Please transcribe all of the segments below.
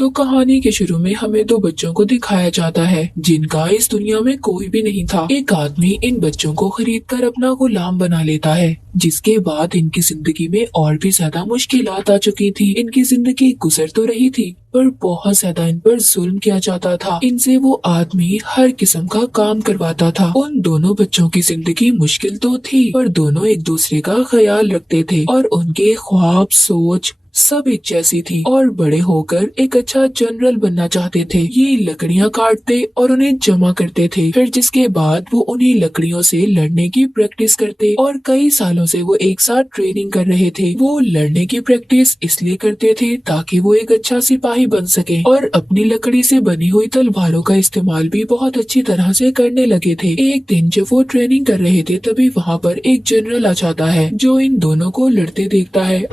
तो कहानी के शुरू में हमें दो बच्चों को दिखाया जाता है जिनका इस दुनिया में कोई भी नहीं था। एक आदमी इन बच्चों को खरीद कर अपना गुलाम बना लेता है, जिसके बाद इनकी जिंदगी में और भी ज्यादा मुश्किलात आ चुकी थी। इनकी जिंदगी गुजर तो रही थी पर बहुत ज्यादा इन पर जुल्म किया जाता था। इनसे वो आदमी हर किस्म का काम करवाता था। उन दोनों बच्चों की जिंदगी मुश्किल तो थी पर दोनों एक दूसरे का ख्याल रखते थे और उनके ख्वाब सोच सब एक जैसी थी और बड़े होकर एक अच्छा जनरल बनना चाहते थे। ये लकड़ियाँ काटते और उन्हें जमा करते थे, फिर जिसके बाद वो उन्हीं लकड़ियों से लड़ने की प्रैक्टिस करते और कई सालों से वो एक साथ ट्रेनिंग कर रहे थे। वो लड़ने की प्रैक्टिस इसलिए करते थे ताकि वो एक अच्छा सिपाही बन सके और अपनी लकड़ी से बनी हुई तलवारों का इस्तेमाल भी बहुत अच्छी तरह से करने लगे थे। एक दिन जब वो ट्रेनिंग कर रहे थे तभी वहाँ पर एक जनरल आ जाता है जो इन दोनों को लड़ते देखता है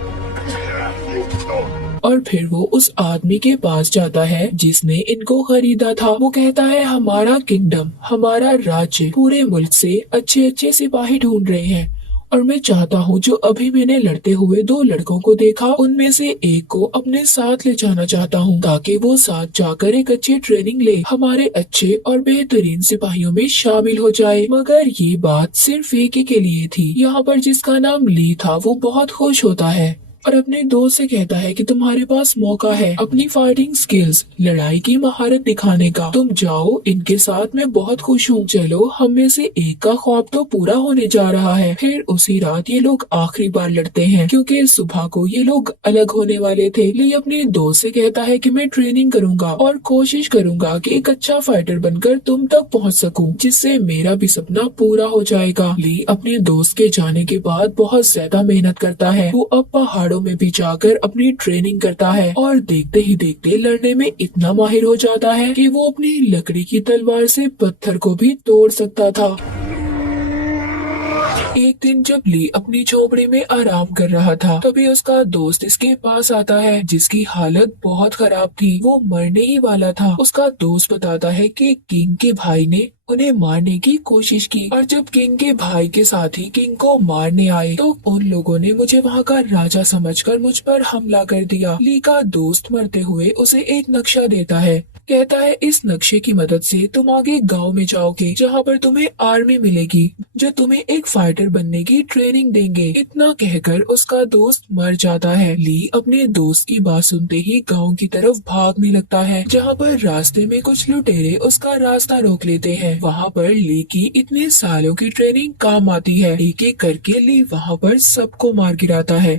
और फिर वो उस आदमी के पास जाता है जिसने इनको खरीदा था। वो कहता है, हमारा किंगडम, हमारा राज्य पूरे मुल्क से अच्छे अच्छे सिपाही ढूंढ रहे हैं और मैं चाहता हूँ जो अभी मैंने लड़ते हुए दो लड़कों को देखा उनमें से एक को अपने साथ ले जाना चाहता हूँ ताकि वो साथ जाकर एक अच्छी ट्रेनिंग ले, हमारे अच्छे और बेहतरीन सिपाहियों में शामिल हो जाए। मगर ये बात सिर्फ एक ही के लिए थी। यहाँ पर जिसका नाम ली था वो बहुत खुश होता है और अपने दोस्त से कहता है कि तुम्हारे पास मौका है अपनी फाइटिंग स्किल्स, लड़ाई की महारत दिखाने का। तुम जाओ इनके साथ, मैं बहुत खुश हूँ। चलो, हम में से एक का ख्वाब तो पूरा होने जा रहा है। फिर उसी रात ये लोग आखिरी बार लड़ते हैं क्योंकि सुबह को ये लोग अलग होने वाले थे। ली अपने दोस्त से कहता है कि मैं ट्रेनिंग करूंगा और कोशिश करूंगा कि एक अच्छा फाइटर बनकर तुम तक पहुँच सकूँ, जिससे मेरा भी सपना पूरा हो जाएगा। ली अपने दोस्त के जाने के बाद बहुत ज्यादा मेहनत करता है। वो अब पहाड़ों में भी जाकर अपनी ट्रेनिंग करता है और देखते ही देखते लड़ने में इतना माहिर हो जाता है कि वो अपनी लकड़ी की तलवार से पत्थर को भी तोड़ सकता था। एक दिन जब ली अपनी झोपड़ी में आराम कर रहा था तभी उसका दोस्त इसके पास आता है जिसकी हालत बहुत खराब थी। वो मरने ही वाला था। उसका दोस्त बताता है कि किंग के भाई ने उन्हें मारने की कोशिश की और जब किंग के भाई के साथी किंग को मारने आए तो उन लोगों ने मुझे वहाँ का राजा समझकर मुझ पर हमला कर दिया। ली का दोस्त मरते हुए उसे एक नक्शा देता है, कहता है इस नक्शे की मदद से तुम आगे गांव में जाओगे जहाँ पर तुम्हें आर्मी मिलेगी जो तुम्हें एक फाइटर बनने की ट्रेनिंग देंगे। इतना कहकर उसका दोस्त मर जाता है। ली अपने दोस्त की बात सुनते ही गांव की तरफ भागने लगता है जहाँ पर रास्ते में कुछ लुटेरे उसका रास्ता रोक लेते हैं। वहाँ पर ली की इतने सालों की ट्रेनिंग काम आती है। एक एक करके ली वहाँ पर सबको मार गिराता है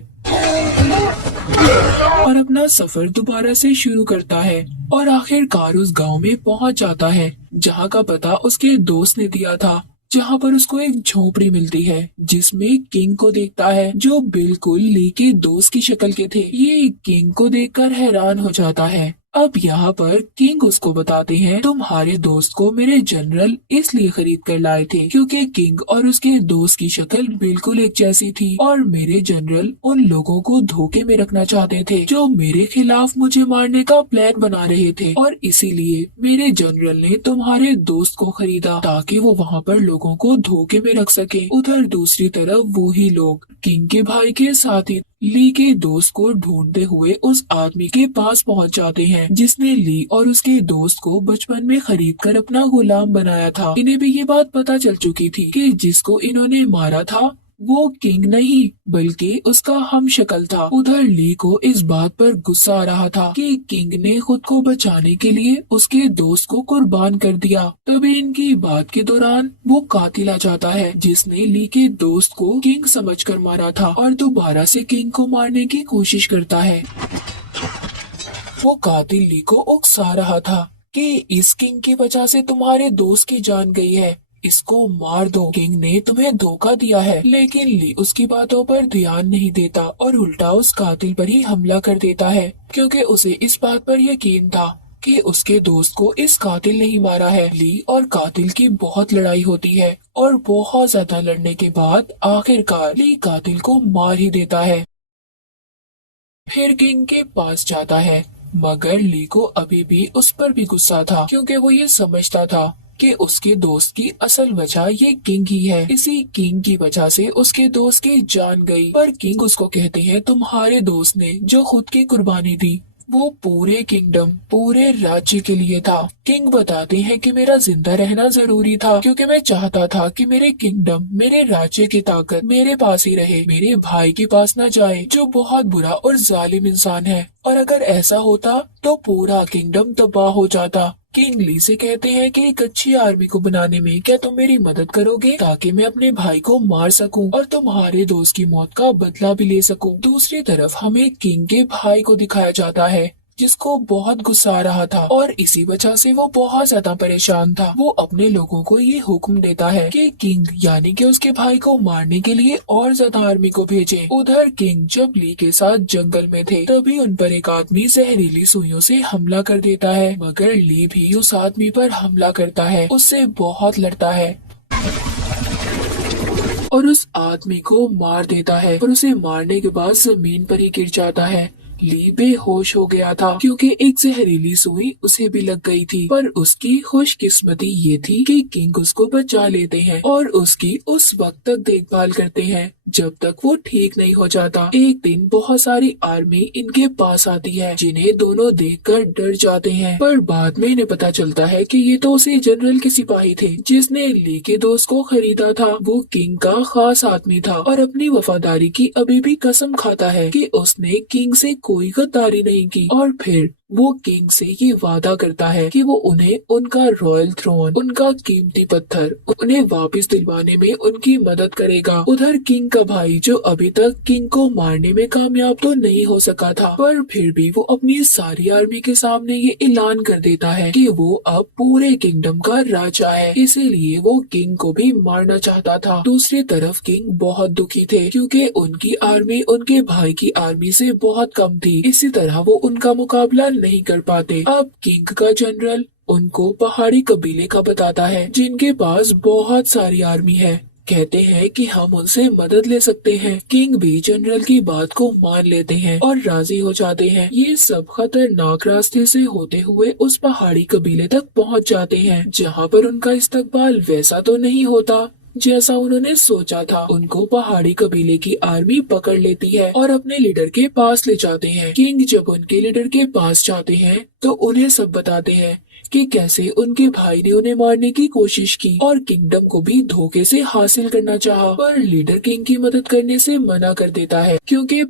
और अपना सफर दोबारा से शुरू करता है और आखिरकार उस गांव में पहुंच जाता है जहां का पता उसके दोस्त ने दिया था, जहां पर उसको एक झोपड़ी मिलती है जिसमें किंग को देखता है जो बिल्कुल ली के दोस्त की शक्ल के थे। ये किंग को देखकर हैरान हो जाता है। अब यहाँ पर किंग उसको बताते हैं, तुम्हारे दोस्त को मेरे जनरल इसलिए खरीद कर लाए थे क्योंकि किंग और उसके दोस्त की शक्ल बिल्कुल एक जैसी थी और मेरे जनरल उन लोगों को धोखे में रखना चाहते थे जो मेरे खिलाफ मुझे मारने का प्लान बना रहे थे और इसीलिए मेरे जनरल ने तुम्हारे दोस्त को खरीदा ताकि वो वहाँ पर लोगों को धोखे में रख सके। उधर दूसरी तरफ वो ही लोग किंग के भाई के साथी ली के दोस्त को ढूंढते हुए उस आदमी के पास पहुंच जाते हैं जिसने ली और उसके दोस्त को बचपन में खरीद कर अपना गुलाम बनाया था। इन्हें भी ये बात पता चल चुकी थी कि जिसको इन्होंने मारा था वो किंग नहीं बल्कि उसका हमशक्ल था। उधर ली को इस बात पर गुस्सा आ रहा था कि किंग ने खुद को बचाने के लिए उसके दोस्त को कुर्बान कर दिया। तभी इनकी बात के दौरान वो कातिल आ जाता है जिसने ली के दोस्त को किंग समझकर मारा था और दोबारा से किंग को मारने की कोशिश करता है। वो कातिल ली को उकसा रहा था कि इस किंग की वजह से तुम्हारे दोस्त की जान गई है, इसको मार दो, किंग ने तुम्हें धोखा दिया है। लेकिन ली उसकी बातों पर ध्यान नहीं देता और उल्टा उस कातिल पर ही हमला कर देता है क्योंकि उसे इस बात पर यकीन था कि उसके दोस्त को इस कातिल ने ही मारा है। ली और कातिल की बहुत लड़ाई होती है और बहुत ज्यादा लड़ने के बाद आखिरकार ली कातिल को मार ही देता है। फिर किंग के पास जाता है मगर ली को अभी भी उस पर भी गुस्सा था क्योंकि वो ये समझता था कि उसके दोस्त की असल वजह ये किंग ही है। इसी किंग की वजह से उसके दोस्त की जान गई। पर किंग उसको कहते हैं, तुम्हारे दोस्त ने जो खुद की कुर्बानी दी वो पूरे किंगडम, पूरे राज्य के लिए था। किंग बताते हैं कि मेरा जिंदा रहना जरूरी था क्योंकि मैं चाहता था कि मेरे किंगडम, मेरे राज्य की ताकत मेरे पास ही रहे, मेरे भाई के पास न जाए जो बहुत बुरा और जालिम इंसान है। और अगर ऐसा होता तो पूरा किंगडम तबाह हो जाता। किंग ली से कहते हैं कि एक अच्छी आर्मी को बनाने में क्या तुम मेरी मदद करोगे ताकि मैं अपने भाई को मार सकूं और तुम्हारे दोस्त की मौत का बदला भी ले सकूं। दूसरी तरफ हमें किंग के भाई को दिखाया जाता है जिसको बहुत गुस्सा आ रहा था और इसी वजह से वो बहुत ज्यादा परेशान था। वो अपने लोगों को ये हुक्म देता है कि किंग यानी कि उसके भाई को मारने के लिए और ज्यादा आर्मी को भेजे। उधर किंग जब ली के साथ जंगल में थे तभी उन पर एक आदमी जहरीली सुइयों से हमला कर देता है, मगर ली भी उस आदमी पर हमला करता है, उससे बहुत लड़ता है और उस आदमी को मार देता है और उसे मारने के बाद जमीन पर ही गिर जाता है। ली बेहोश हो गया था क्योंकि एक जहरीली सुई उसे भी लग गई थी, पर उसकी खुशकिस्मती ये थी कि किंग उसको बचा लेते हैं और उसकी उस वक्त तक देखभाल करते हैं जब तक वो ठीक नहीं हो जाता। एक दिन बहुत सारी आर्मी इनके पास आती है जिन्हें दोनों देखकर डर जाते हैं, पर बाद में इन्हें पता चलता है कि ये तो उसी जनरल के सिपाही थे जिसने ली के दोस्त को खरीदा था। वो किंग का खास आदमी था और अपनी वफादारी की अभी भी कसम खाता है कि उसने किंग से कोई गद्दारी नहीं की। और फिर वो किंग से ये वादा करता है कि वो उन्हें उनका रॉयल थ्रोन, उनका कीमती पत्थर उन्हें वापस दिलवाने में उनकी मदद करेगा। उधर किंग का भाई जो अभी तक किंग को मारने में कामयाब तो नहीं हो सका था, पर फिर भी वो अपनी सारी आर्मी के सामने ये ऐलान कर देता है कि वो अब पूरे किंगडम का राजा है, इसीलिए वो किंग को भी मारना चाहता था। दूसरी तरफ किंग बहुत दुखी थे क्योंकि उनकी आर्मी उनके भाई की आर्मी से बहुत कम थी, इसी तरह वो उनका मुकाबला नहीं कर पाते। अब किंग का जनरल उनको पहाड़ी कबीले का बताता है जिनके पास बहुत सारी आर्मी है। कहते हैं कि हम उनसे मदद ले सकते हैं। किंग भी जनरल की बात को मान लेते हैं और राजी हो जाते हैं। ये सब खतरनाक रास्ते से होते हुए उस पहाड़ी कबीले तक पहुंच जाते हैं जहां पर उनका इस्तकबाल वैसा तो नहीं होता जैसा उन्होंने सोचा था। उनको पहाड़ी कबीले की आर्मी पकड़ लेती है और अपने लीडर के पास ले जाते हैं। किंग जब उनके लीडर के पास जाते हैं तो उन्हें सब बताते हैं कि कैसे उनके भाई ने उन्हें मारने की कोशिश की और किंगडम को भी धोखे से हासिल करना चाहा, पर लीडर किंग की मदद करने से मना कर देता है क्योंकि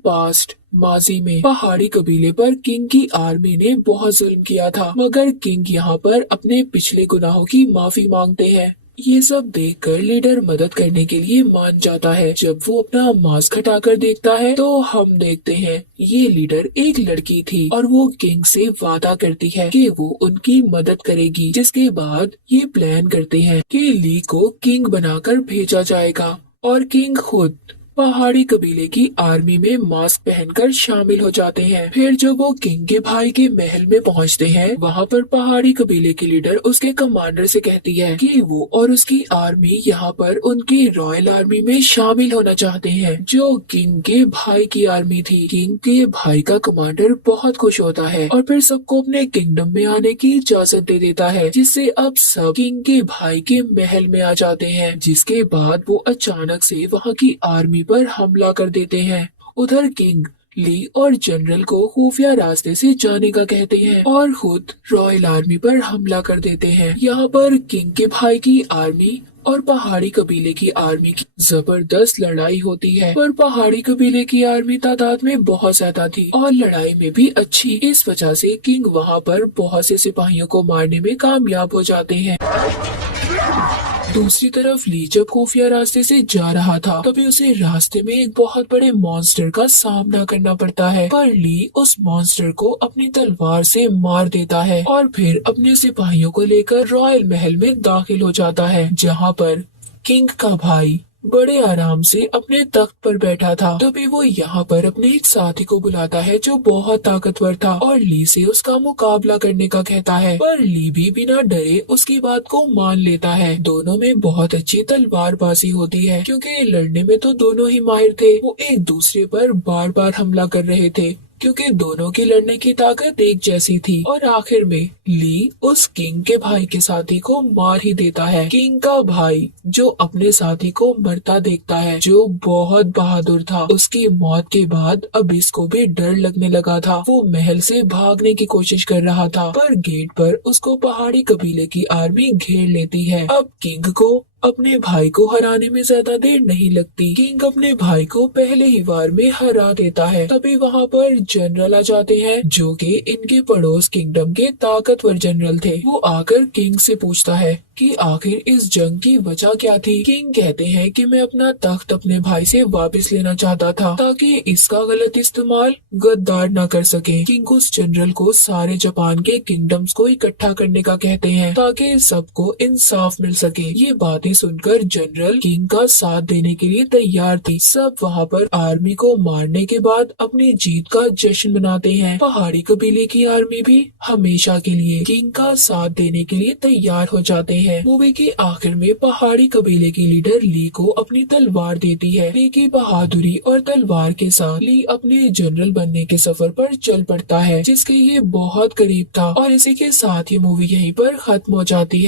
माजी में पहाड़ी कबीले पर किंग की आर्मी ने बहुत जुल्म किया था, मगर किंग यहाँ पर अपने पिछले गुनाहों की माफी मांगते हैं। ये सब देखकर लीडर मदद करने के लिए मान जाता है। जब वो अपना मास्क हटाकर देखता है तो हम देखते हैं ये लीडर एक लड़की थी और वो किंग से वादा करती है कि वो उनकी मदद करेगी, जिसके बाद ये प्लान करते हैं कि ली को किंग बनाकर भेजा जाएगा और किंग खुद पहाड़ी कबीले की आर्मी में मास्क पहनकर शामिल हो जाते हैं। फिर जब वो किंग के भाई के महल में पहुंचते हैं, वहां पर पहाड़ी कबीले की लीडर उसके कमांडर से कहती है कि वो और उसकी आर्मी यहाँ पर उनकी रॉयल आर्मी में शामिल होना चाहते हैं जो किंग के भाई की आर्मी थी। किंग के भाई का कमांडर बहुत खुश होता है और फिर सबको अपने किंगडम में आने की इजाजत दे देता है, जिससे अब सब किंग के भाई के महल में आ जाते हैं। जिसके बाद वो अचानक से वहाँ की आर्मी पर हमला कर देते हैं। उधर किंग ली और जनरल को खुफिया रास्ते से जाने का कहते हैं और खुद रॉयल आर्मी पर हमला कर देते हैं। यहाँ पर किंग के भाई की आर्मी और पहाड़ी कबीले की आर्मी की जबरदस्त लड़ाई होती है, पर पहाड़ी कबीले की आर्मी तादाद में बहुत ज्यादा थी और लड़ाई में भी अच्छी। इस वजह से किंग वहाँ पर बहुत से सिपाहियों को मारने में कामयाब हो जाते हैं। दूसरी तरफ ली जब खुफिया रास्ते से जा रहा था तभी उसे रास्ते में एक बहुत बड़े मॉन्स्टर का सामना करना पड़ता है, पर ली उस मॉन्स्टर को अपनी तलवार से मार देता है और फिर अपने सिपाहियों को लेकर रॉयल महल में दाखिल हो जाता है जहाँ पर किंग का भाई बड़े आराम से अपने तख्त पर बैठा था। तभी वो यहाँ पर अपने एक साथी को बुलाता है जो बहुत ताकतवर था और ली से उसका मुकाबला करने का कहता है, पर ली भी बिना डरे उसकी बात को मान लेता है। दोनों में बहुत अच्छी तलवारबाजी होती है क्योंकि लड़ने में तो दोनों ही माहिर थे। वो एक दूसरे पर बार बार हमला कर रहे थे। क्योंकि दोनों की लड़ने की ताकत एक जैसी थी। और आखिर में ली उस किंग के भाई के साथी को मार ही देता है। किंग का भाई जो अपने साथी को मरता देखता है, जो बहुत बहादुर था, उसकी मौत के बाद अब इसको भी डर लगने लगा था। वो महल से भागने की कोशिश कर रहा था, पर गेट पर उसको पहाड़ी कबीले की आर्मी घेर लेती है। अब किंग को अपने भाई को हराने में ज्यादा देर नहीं लगती। किंग अपने भाई को पहले ही वार में हरा देता है। तभी वहाँ पर जनरल आ जाते हैं, जो कि इनके पड़ोस किंगडम के ताकतवर जनरल थे। वो आकर किंग से पूछता है कि आखिर इस जंग की वजह क्या थी। किंग कहते हैं कि मैं अपना तख्त अपने भाई से वापस लेना चाहता था, ताकि इसका गलत इस्तेमाल गद्दार न कर सके। किंग उस जनरल को सारे जापान के किंगडम्स को इकट्ठा करने का कहते हैं, ताकि सबको इंसाफ मिल सके। ये बातें सुनकर जनरल किंग का साथ देने के लिए तैयार थी। सब वहाँ पर आर्मी को मारने के बाद अपनी जीत का जश्न मनाते हैं। पहाड़ी कबीले की आर्मी भी हमेशा के लिए किंग का साथ देने के लिए तैयार हो जाते हैं। मूवी के आखिर में पहाड़ी कबीले की लीडर ली को अपनी तलवार देती है। ली की बहादुरी और तलवार के साथ ली अपने जनरल बनने के सफर पर चल पड़ता है, जिसके ये बहुत करीब था। और इसी के साथ ये मूवी यहीं पर खत्म हो जाती है।